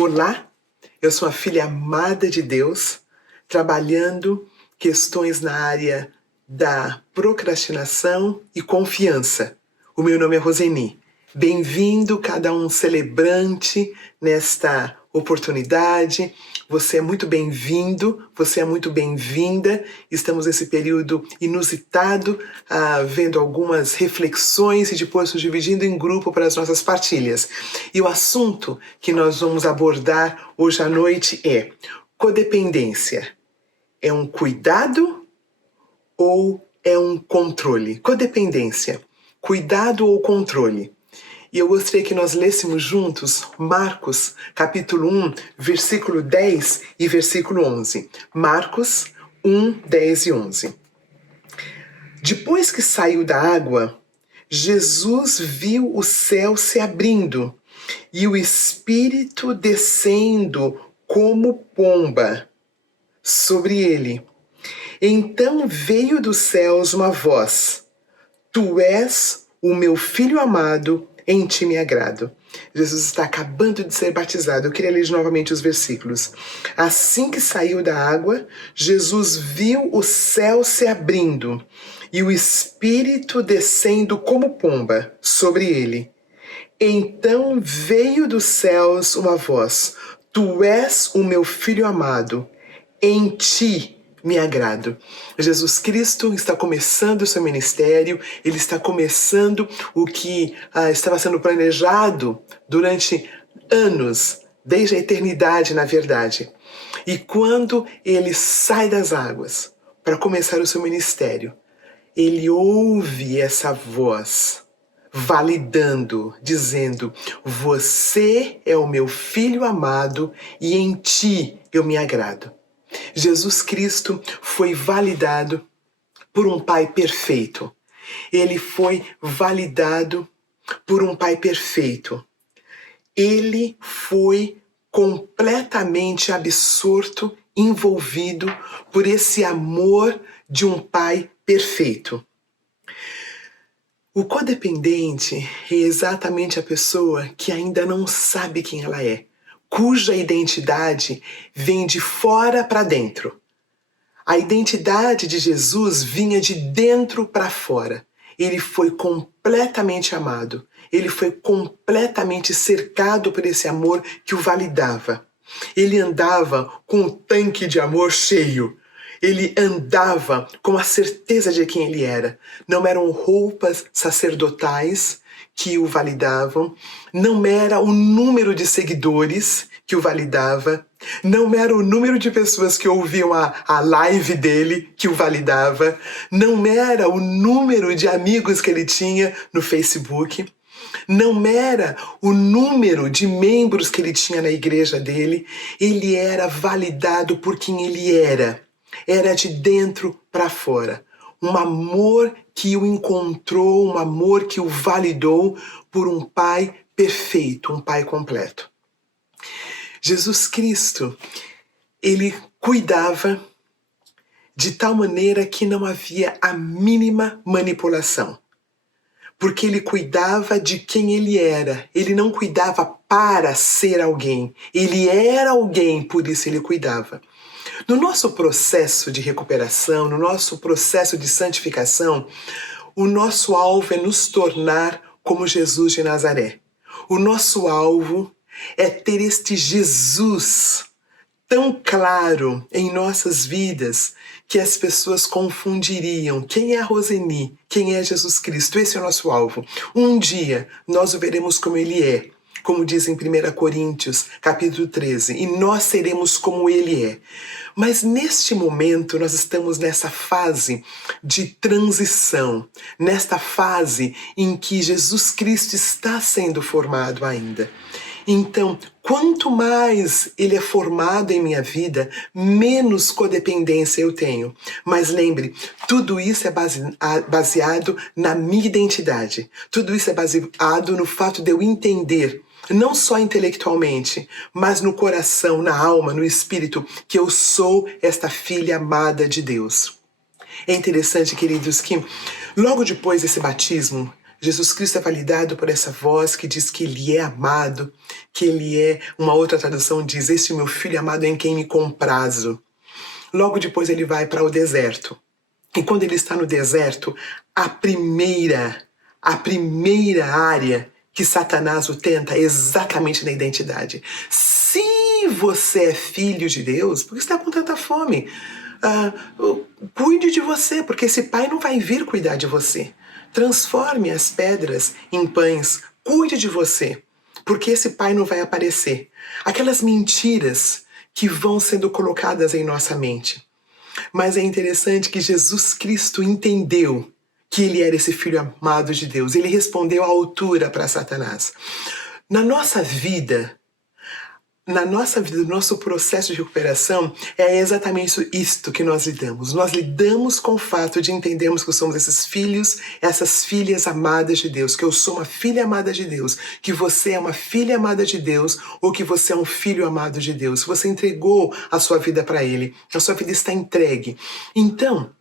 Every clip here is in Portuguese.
Olá, eu sou a filha amada de Deus, trabalhando questões na área da procrastinação e confiança. O meu nome é Roseni. Bem-vindo, cada um celebrante nesta oportunidade. Você é muito bem-vindo, você é muito bem-vinda. Estamos nesse período inusitado, vendo algumas reflexões e depois nos dividindo em grupo para as nossas partilhas. E o assunto que nós vamos abordar hoje à noite é codependência. É um cuidado ou é um controle? Codependência, cuidado ou controle? E eu gostaria que nós lêssemos juntos Marcos, capítulo 1, versículo 10 e versículo 11. Marcos 1, 10 e 11. Depois que saiu da água, Jesus viu o céu se abrindo e o Espírito descendo como pomba sobre ele. Então veio dos céus uma voz: Tu és o meu filho amado, em ti me agrado. Jesus está acabando de ser batizado. Eu queria ler novamente os versículos. Assim que saiu da água, Jesus viu o céu se abrindo e o Espírito descendo como pomba sobre ele. Então veio dos céus uma voz: Tu és o meu filho amado, em ti me agrado. Jesus Cristo está começando o seu ministério, ele está começando o que estava sendo planejado durante anos, desde a eternidade, na verdade. E quando ele sai das águas para começar o seu ministério, ele ouve essa voz validando, dizendo: Você é o meu filho amado e em ti eu me agrado. Jesus Cristo foi validado por um Pai perfeito. Ele foi validado por um Pai perfeito. Ele foi completamente absorto, envolvido por esse amor de um Pai perfeito. O codependente é exatamente a pessoa que ainda não sabe quem ela é, cuja identidade vem de fora para dentro. A identidade de Jesus vinha de dentro para fora. Ele foi completamente amado. Ele foi completamente cercado por esse amor que o validava. Ele andava com o tanque de amor cheio. Ele andava com a certeza de quem ele era. Não eram roupas sacerdotais que o validavam, não era o número de seguidores que o validava, não era o número de pessoas que ouviam a live dele que o validava, não era o número de amigos que ele tinha no Facebook, não era o número de membros que ele tinha na igreja dele. Ele era validado por quem ele era. Era de dentro para fora. Um amor que o encontrou, um amor que o validou por um Pai perfeito, um Pai completo. Jesus Cristo, ele cuidava de tal maneira que não havia a mínima manipulação. Porque ele cuidava de quem ele era. Ele não cuidava para ser alguém. Ele era alguém, por isso ele cuidava. No nosso processo de recuperação, no nosso processo de santificação, o nosso alvo é nos tornar como Jesus de Nazaré. O nosso alvo é ter este Jesus tão claro em nossas vidas que as pessoas confundiriam quem é a Roseni, quem é Jesus Cristo. Esse é o nosso alvo. Um dia nós o veremos como ele é, como diz em 1 Coríntios, capítulo 13, e nós seremos como ele é. Mas neste momento nós estamos nessa fase de transição, nesta fase em que Jesus Cristo está sendo formado ainda. Então, quanto mais ele é formado em minha vida, menos codependência eu tenho. Mas lembre, tudo isso é baseado na minha identidade. Tudo isso é baseado no fato de eu entender, não só intelectualmente, mas no coração, na alma, no espírito, que eu sou esta filha amada de Deus. É interessante, queridos, que logo depois desse batismo Jesus Cristo é validado por essa voz que diz que ele é amado, que ele é, uma outra tradução diz, este meu filho amado em quem me comprazo. Logo depois ele vai para o deserto. E quando ele está no deserto, a primeira área que Satanás o tenta é exatamente na identidade. Se você é filho de Deus, por que está com tanta fome? Cuide de você, porque esse pai não vai vir cuidar de você. Transforme as pedras em pães. Cuide de você, porque esse pai não vai aparecer. Aquelas mentiras que vão sendo colocadas em nossa mente. Mas é interessante que Jesus Cristo entendeu que ele era esse filho amado de Deus. Ele respondeu à altura para Satanás. Na nossa vida, no nosso processo de recuperação, é exatamente isto que nós lidamos. Nós lidamos com o fato de entendermos que somos esses filhos, essas filhas amadas de Deus, que eu sou uma filha amada de Deus, que você é uma filha amada de Deus, ou que você é um filho amado de Deus. Você entregou a sua vida para Ele, a sua vida está entregue. Então,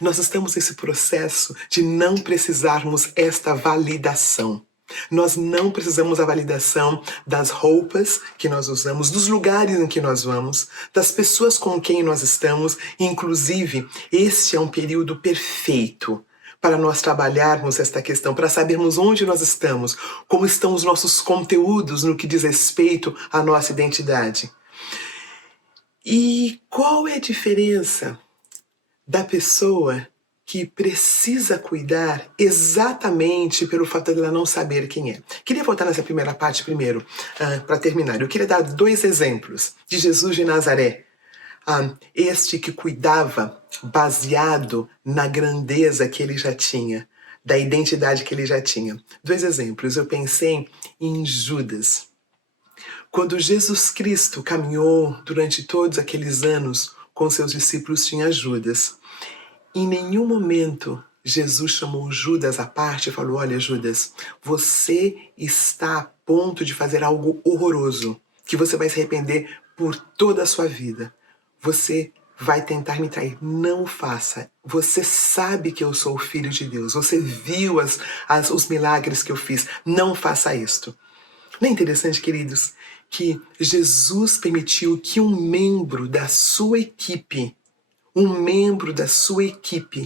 nós estamos nesse processo de não precisarmos esta validação. Nós não precisamos da validação das roupas que nós usamos, dos lugares em que nós vamos, das pessoas com quem nós estamos. Inclusive, este é um período perfeito para nós trabalharmos esta questão, para sabermos onde nós estamos, como estão os nossos conteúdos no que diz respeito à nossa identidade. E qual é a diferença da pessoa que precisa cuidar exatamente pelo fato de ela não saber quem é? Queria voltar nessa primeira parte primeiro, para terminar. Eu queria dar 2 exemplos de Jesus de Nazaré. Este que cuidava baseado na grandeza que ele já tinha, da identidade que ele já tinha. 2 exemplos. Eu pensei em Judas. Quando Jesus Cristo caminhou durante todos aqueles anos com seus discípulos, tinha Judas. Em nenhum momento Jesus chamou Judas à parte e falou: olha, Judas, você está a ponto de fazer algo horroroso, que você vai se arrepender por toda a sua vida. Você vai tentar me trair. Não faça. Você sabe que eu sou o Filho de Deus. Você viu os milagres que eu fiz. Não faça isto. Não é interessante, queridos, que Jesus permitiu que um membro da sua equipe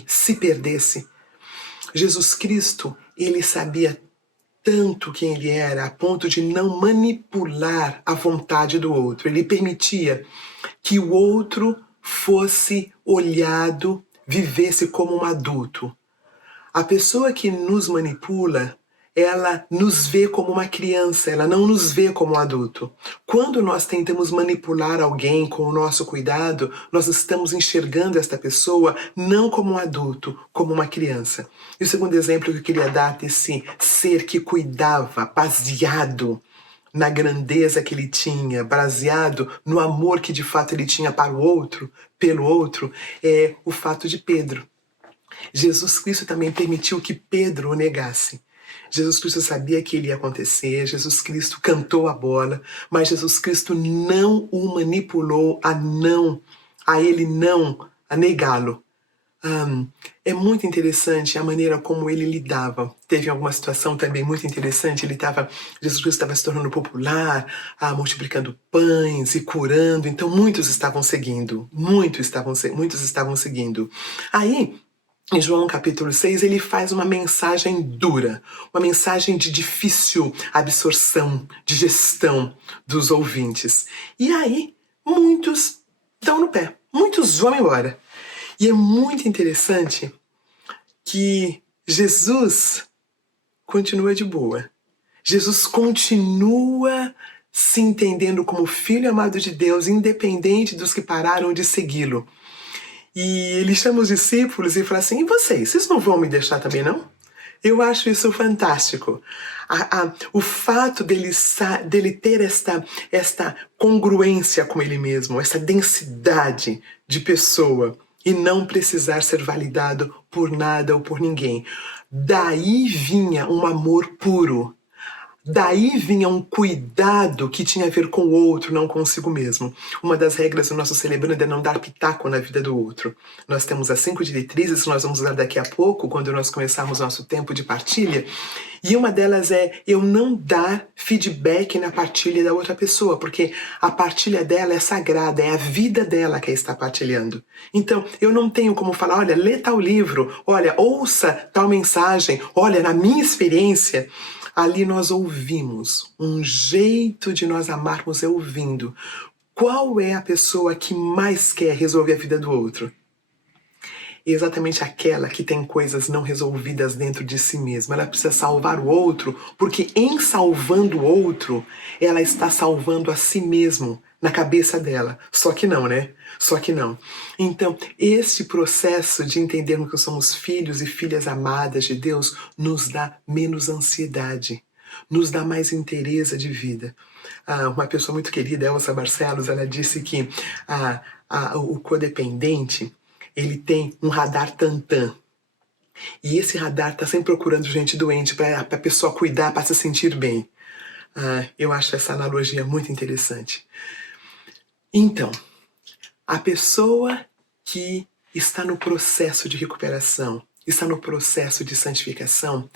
se perdesse? Jesus Cristo, ele sabia tanto quem ele era, a ponto de não manipular a vontade do outro. Ele permitia que o outro fosse olhado, vivesse como um adulto. A pessoa que nos manipula, ela nos vê como uma criança, ela não nos vê como um adulto. Quando nós tentamos manipular alguém com o nosso cuidado, nós estamos enxergando esta pessoa não como um adulto, como uma criança. E o segundo exemplo que eu queria dar desse ser que cuidava, baseado na grandeza que ele tinha, baseado no amor que de fato ele tinha para o outro, pelo outro, é o fato de Pedro. Jesus Cristo também permitiu que Pedro o negasse. Jesus Cristo sabia que ele ia acontecer, Jesus Cristo cantou a bola, mas Jesus Cristo não o manipulou a ele não negá-lo. É muito interessante a maneira como ele lidava. Teve alguma situação também muito interessante. Jesus Cristo estava se tornando popular, multiplicando pães e curando. Então muitos estavam seguindo. Muitos estavam seguindo. Aí, em João capítulo 6, ele faz uma mensagem dura, uma mensagem de difícil absorção, de gestão dos ouvintes. E aí, muitos dão no pé, muitos vão embora. E é muito interessante que Jesus continua de boa. Jesus continua se entendendo como filho amado de Deus, independente dos que pararam de segui-lo. E ele chama os discípulos e fala assim: e vocês não vão me deixar também, não? Eu acho isso fantástico. O fato dele ter esta congruência com ele mesmo, essa densidade de pessoa, e não precisar ser validado por nada ou por ninguém. Daí vinha um amor puro. Daí vinha um cuidado que tinha a ver com o outro, não consigo mesmo. Uma das regras do nosso celebrando é não dar pitaco na vida do outro. Nós temos as 5 diretrizes que nós vamos usar daqui a pouco, quando nós começarmos nosso tempo de partilha. E uma delas é eu não dar feedback na partilha da outra pessoa, porque a partilha dela é sagrada, é a vida dela que está partilhando. Então, eu não tenho como falar, olha, lê tal livro, olha, ouça tal mensagem, olha, na minha experiência. Ali nós ouvimos, um jeito de nós amarmos é ouvindo. Qual é a pessoa que mais quer resolver a vida do outro? Exatamente aquela que tem coisas não resolvidas dentro de si mesma. Ela precisa salvar o outro, porque em salvando o outro, ela está salvando a si mesmo na cabeça dela. Só que não, né? Só que não. Então, este processo de entendermos que somos filhos e filhas amadas de Deus nos dá menos ansiedade, nos dá mais inteireza de vida. Uma pessoa muito querida, Elsa Barcelos, ela disse que o codependente ele tem um radar tantã. E esse radar está sempre procurando gente doente para a pessoa cuidar, para se sentir bem. Eu acho essa analogia muito interessante. Então, a pessoa que está no processo de recuperação, está no processo de santificação,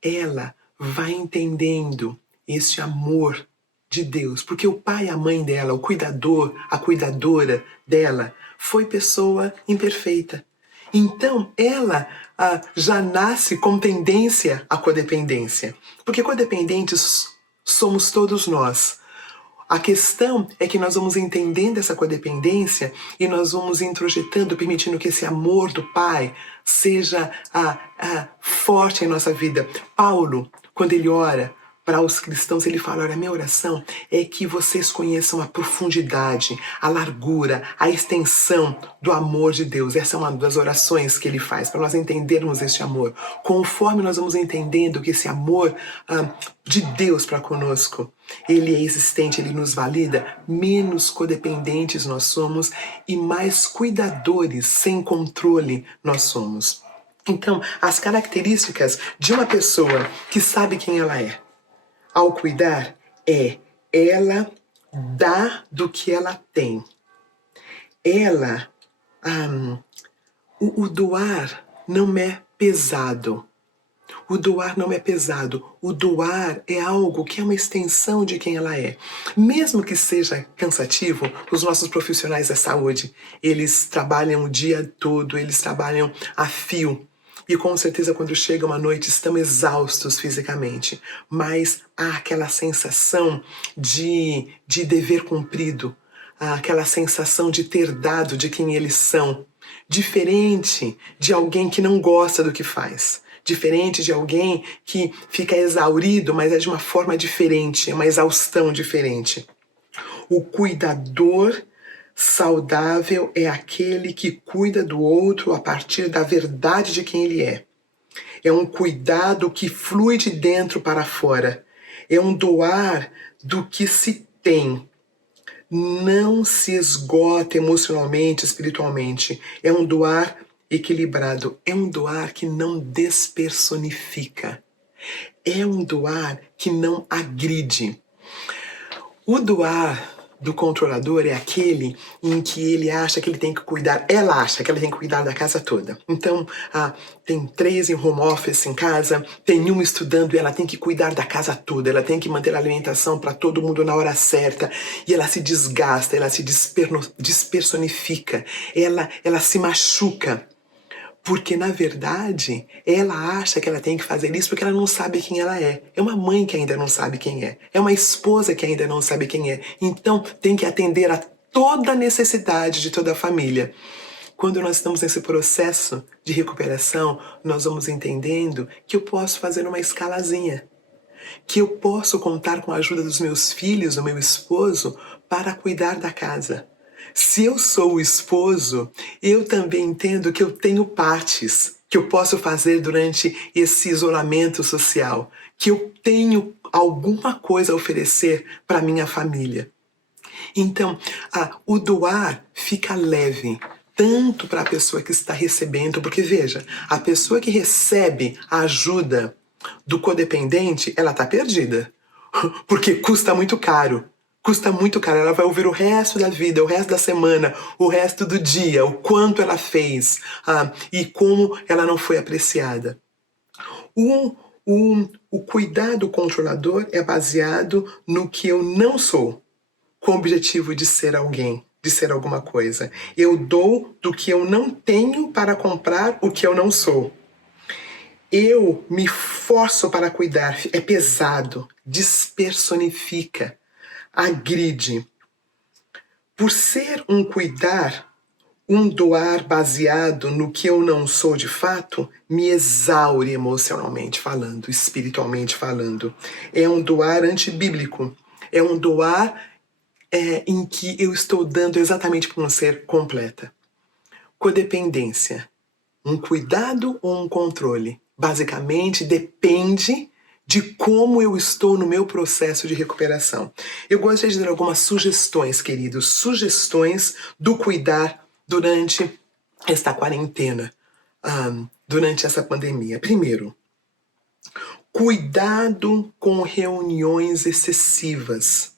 ela vai entendendo esse amor de Deus, porque o pai e a mãe dela, o cuidador, a cuidadora dela, foi pessoa imperfeita. Então, ela já nasce com tendência à codependência, porque codependentes somos todos nós. A questão é que nós vamos entendendo essa codependência e nós vamos introjetando, permitindo que esse amor do Pai seja forte em nossa vida. Paulo, quando ele ora para os cristãos, ele fala, olha, a minha oração é que vocês conheçam a profundidade, a largura, a extensão do amor de Deus. Essa é uma das orações que ele faz, para nós entendermos este amor. Conforme nós vamos entendendo que esse amor de Deus para conosco, ele é existente, ele nos valida, menos codependentes nós somos e mais cuidadores, sem controle nós somos. Então, as características de uma pessoa que sabe quem ela é, ao cuidar, ela dá do que ela tem. Ela, o doar não é pesado. O doar não é pesado. O doar é algo que é uma extensão de quem ela é. Mesmo que seja cansativo, os nossos profissionais da saúde, eles trabalham o dia todo, eles trabalham a fio. E com certeza quando chega uma noite estão exaustos fisicamente. Mas há aquela sensação de dever cumprido. Há aquela sensação de ter dado de quem eles são. Diferente de alguém que não gosta do que faz. Diferente de alguém que fica exaurido, mas é de uma forma diferente, é uma exaustão diferente. O cuidador saudável é aquele que cuida do outro a partir da verdade de quem ele é. É um cuidado que flui de dentro para fora. É um doar do que se tem. Não se esgota emocionalmente, espiritualmente. É um doar equilibrado. É um doar que não despersonifica. É um doar que não agride. O doar do controlador é aquele em que ele acha que ele tem que cuidar, ela acha que ela tem que cuidar da casa toda. Então, tem 3 em home office em casa, tem 1 estudando e ela tem que cuidar da casa toda, ela tem que manter a alimentação para todo mundo na hora certa, e ela se desgasta, ela se despersonifica, ela se machuca. Porque, na verdade, ela acha que ela tem que fazer isso porque ela não sabe quem ela é. É uma mãe que ainda não sabe quem é. É uma esposa que ainda não sabe quem é. Então, tem que atender a toda a necessidade de toda a família. Quando nós estamos nesse processo de recuperação, nós vamos entendendo que eu posso fazer uma escalazinha. Que eu posso contar com a ajuda dos meus filhos, do meu esposo, para cuidar da casa. Se eu sou o esposo, eu também entendo que eu tenho partes que eu posso fazer durante esse isolamento social, que eu tenho alguma coisa a oferecer para minha família. Então, o doar fica leve, tanto para a pessoa que está recebendo, porque veja, a pessoa que recebe a ajuda do codependente, ela está perdida. porque custa muito caro. Custa muito caro. Ela vai ouvir o resto da vida, o resto da semana, o resto do dia, o quanto ela fez, e como ela não foi apreciada. O cuidado controlador é baseado no que eu não sou, com o objetivo de ser alguém, de ser alguma coisa. Eu dou do que eu não tenho para comprar o que eu não sou. Eu me forço para cuidar, é pesado, despersonifica, agride. Por ser um cuidar, um doar baseado no que eu não sou de fato, me exaure emocionalmente falando, espiritualmente falando. É um doar antibíblico. É um doar em que eu estou dando exatamente para não ser completa. Codependência. Um cuidado ou um controle? Basicamente, depende de como eu estou no meu processo de recuperação. Eu gostaria de dar algumas sugestões, queridos, sugestões do cuidar durante esta quarentena, durante essa pandemia. Primeiro, cuidado com reuniões excessivas.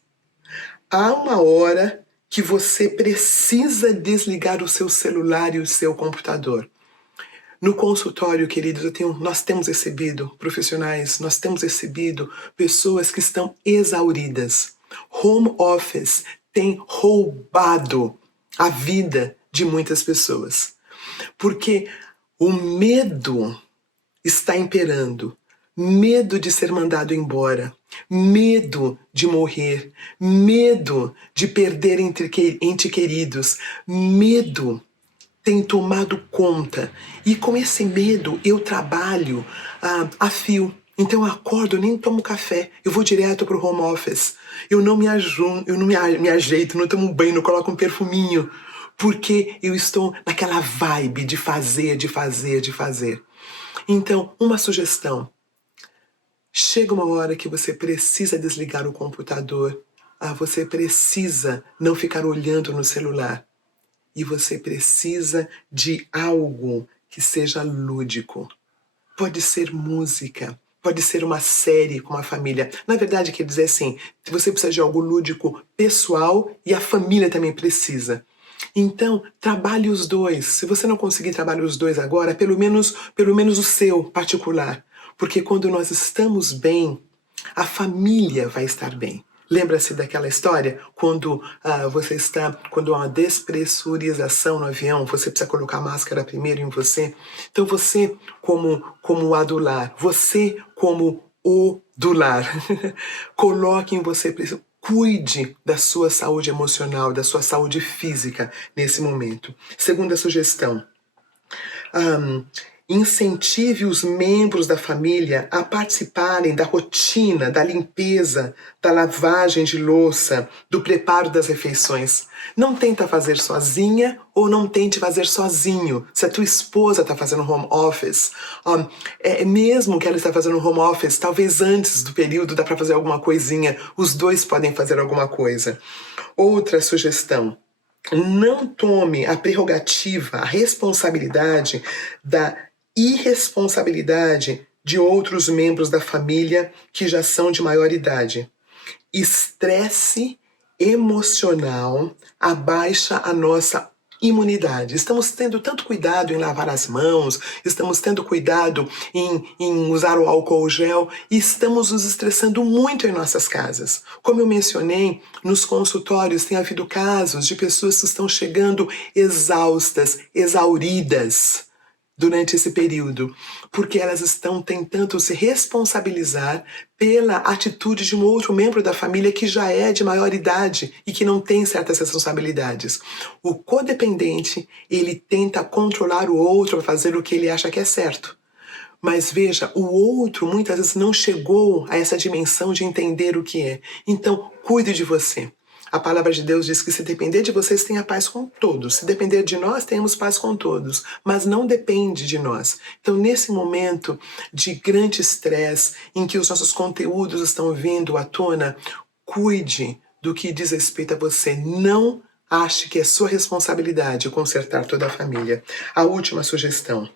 Há uma hora que você precisa desligar o seu celular e o seu computador. No consultório, queridos, nós temos recebido profissionais, nós temos recebido pessoas que estão exauridas. Home office tem roubado a vida de muitas pessoas. Porque o medo está imperando. Medo de ser mandado embora, medo de morrer, medo de perder entes queridos, medo tem tomado conta. E com esse medo eu trabalho a fio. Então eu acordo, eu nem tomo café, eu vou direto pro home office. Eu não me ajeito, não tomo banho, não coloco um perfuminho. Porque eu estou naquela vibe de fazer, de fazer, de fazer. Então, uma sugestão. Chega uma hora que você precisa desligar o computador. Você precisa não ficar olhando no celular. E você precisa de algo que seja lúdico. Pode ser música, pode ser uma série com a família. Na verdade, quer dizer assim, você precisa de algo lúdico pessoal e a família também precisa. Então, trabalhe os dois. Se você não conseguir trabalhar os dois agora, pelo menos o seu particular. Porque quando nós estamos bem, a família vai estar bem. Lembra-se daquela história? Quando quando há uma despressurização no avião, você precisa colocar a máscara primeiro em você. Então você como adular, você como o dular, coloque em você, cuide da sua saúde emocional, da sua saúde física nesse momento. Segunda sugestão. Incentive os membros da família a participarem da rotina, da limpeza, da lavagem de louça, do preparo das refeições. Não tenta fazer sozinha ou não tente fazer sozinho. Se a tua esposa está fazendo home office, mesmo que ela está fazendo home office, talvez antes do período dá para fazer alguma coisinha. Os dois podem fazer alguma coisa. Outra sugestão. Não tome a prerrogativa, a responsabilidade da irresponsabilidade de outros membros da família que já são de maior idade. Estresse emocional abaixa a nossa imunidade. Estamos tendo tanto cuidado em lavar as mãos, estamos tendo cuidado em usar o álcool gel e estamos nos estressando muito em nossas casas. Como eu mencionei, nos consultórios tem havido casos de pessoas que estão chegando exaustas, exauridas durante esse período, porque elas estão tentando se responsabilizar pela atitude de um outro membro da família que já é de maior idade e que não tem certas responsabilidades. O codependente, ele tenta controlar o outro para fazer o que ele acha que é certo. Mas veja, o outro muitas vezes não chegou a essa dimensão de entender o que é. Então, cuide de você. A palavra de Deus diz que se depender de vocês, tenha paz com todos. Se depender de nós, tenhamos paz com todos. Mas não depende de nós. Então, nesse momento de grande estresse, em que os nossos conteúdos estão vindo à tona, cuide do que diz respeito a você. Não ache que é sua responsabilidade consertar toda a família. A última sugestão.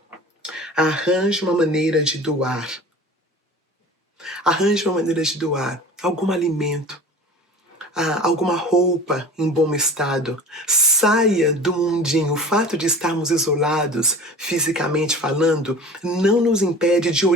Arranje uma maneira de doar. Arranje uma maneira de doar. algum alimento, alguma roupa em bom estado. Saia do mundinho. O fato de estarmos isolados, fisicamente falando, não nos impede de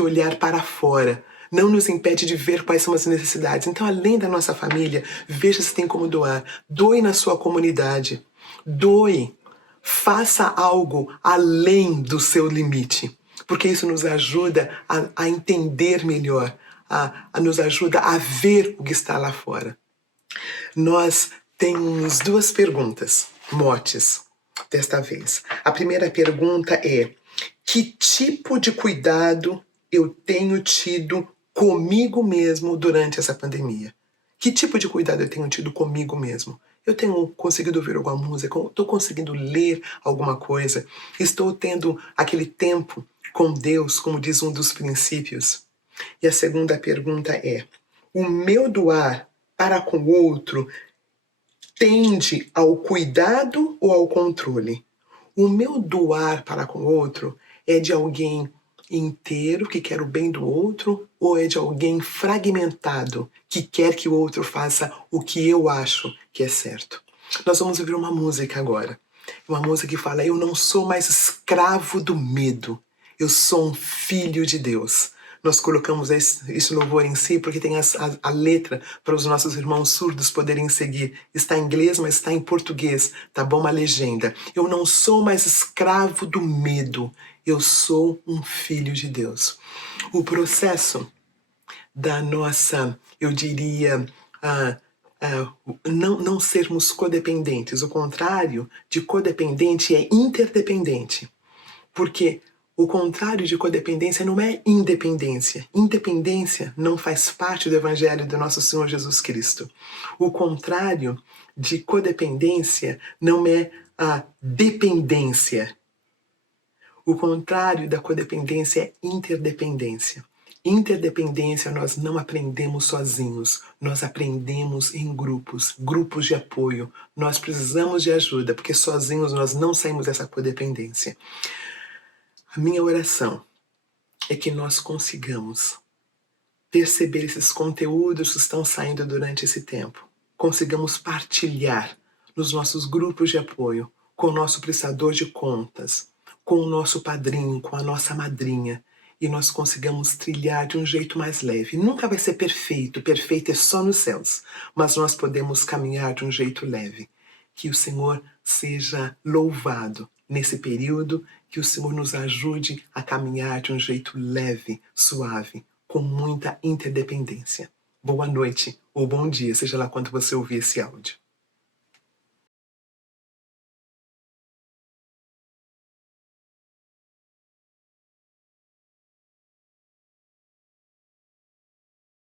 olhar para fora. Não nos impede de ver quais são as necessidades. Então, além da nossa família, veja se tem como doar. Doe na sua comunidade. Doe. Faça algo além do seu limite. Porque isso nos ajuda a entender melhor, nos ajuda a ver o que está lá fora. Nós temos duas perguntas, motes, desta vez. A primeira pergunta é: que tipo de cuidado eu tenho tido comigo mesmo durante essa pandemia? Que tipo de cuidado eu tenho tido comigo mesmo? Eu tenho conseguido ouvir alguma música? Estou conseguindo ler alguma coisa? Estou tendo aquele tempo com Deus, como diz um dos princípios? E a segunda pergunta é: o meu doar para com o outro tende ao cuidado ou ao controle? O meu doar para com o outro é de alguém inteiro que quer o bem do outro ou é de alguém fragmentado que quer que o outro faça o que eu acho que é certo? Nós vamos ouvir uma música agora. Uma música que fala: eu não sou mais escravo do medo. Eu sou um filho de Deus. Nós colocamos esse louvor em si porque tem a letra para os nossos irmãos surdos poderem seguir. Está em inglês, mas está em português, tá bom? Uma legenda. Eu não sou mais escravo do medo. Eu sou um filho de Deus. O processo da nossa, eu diria, não sermos codependentes. O contrário de codependente é interdependente. Porque o contrário de codependência não é independência. Independência não faz parte do Evangelho do nosso Senhor Jesus Cristo. O contrário de codependência não é a dependência. O contrário da codependência é interdependência. Interdependência nós não aprendemos sozinhos, nós aprendemos em grupos, grupos de apoio. Nós precisamos de ajuda, porque sozinhos nós não saímos dessa codependência. A minha oração é que nós consigamos perceber esses conteúdos que estão saindo durante esse tempo. Consigamos partilhar nos nossos grupos de apoio, com o nosso prestador de contas, com o nosso padrinho, com a nossa madrinha, e nós consigamos trilhar de um jeito mais leve. Nunca vai ser perfeito, perfeito é só nos céus, mas nós podemos caminhar de um jeito leve. Que o Senhor seja louvado nesse período, que o Senhor nos ajude a caminhar de um jeito leve, suave, com muita interdependência. Boa noite ou bom dia, seja lá quando você ouvir esse áudio.